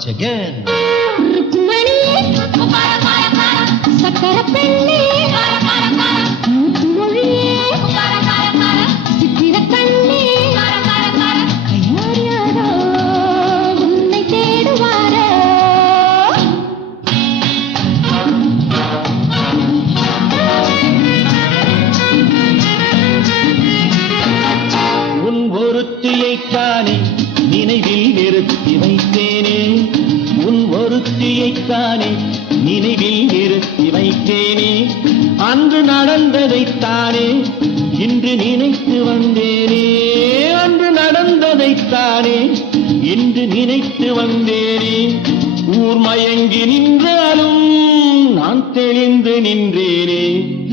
once again. ருக்குமணியே சக்கர பெண்ணே முத்துமொழியே சித்திர கண்ணே கையாரியாரோ உன்னை தேடுவாரோ உன் ஒருத்தியைத்தானே நினைவில் நிறுத்தி வைத்தேனே, உன் ஒருத்தியைத்தானே நினைவில் நிறுத்தி வைத்தேனே, அன்று நடந்ததைத்தானே இன்று நினைத்து வந்தேனே, அன்று நடந்ததைத்தானே இன்று நினைத்து வந்தேனே, ஊர் மயங்கி நின்றாலும் நான் தெளிந்து நின்றேனே.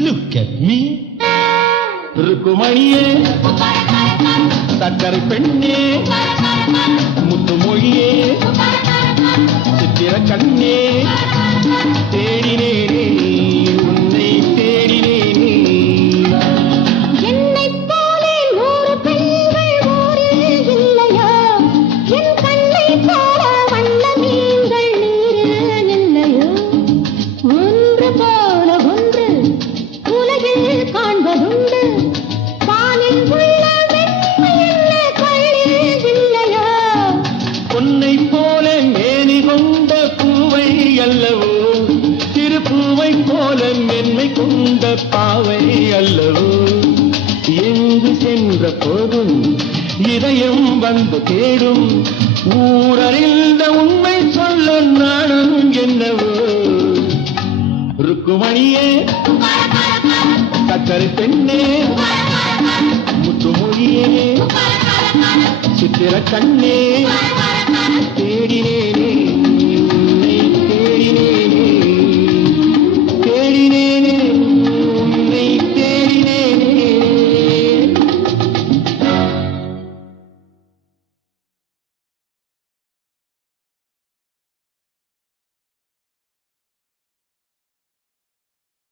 Look at me. ருக்குமணியே சக்கரை பெண்ணே முத்துமொழியே சித்திர கண்ணே தேடினேனே உன்னை தேடினேனே. என்னைப் போலே 100 பெண்கள் ஊரில் இல்லையா, என் கண்ணைப் போல வண்ண மீன்கள் நீரில் இல்லையோ, ஒன்று போல ஒன்று உலகில் காண்பதுண்டு, பாலில் உள்ள வெண்மை என்ன கள்ளில் இல்லையோ. உன்னை போல மேனி கொண்ட பூவை அல்லவோ, சிறு பூவை போல மென்மை கொண்ட பாவை அல்லவோ, எங்கு சென்ற போதும் இதயம் வந்து தேடும், ஊரறிந்த உண்மை சொல்ல நானும் என்னவோ. ருக்குமணியே சக்கரை பெண்ணே முத்துமொழியே சித்திர கண்ணே தேடினே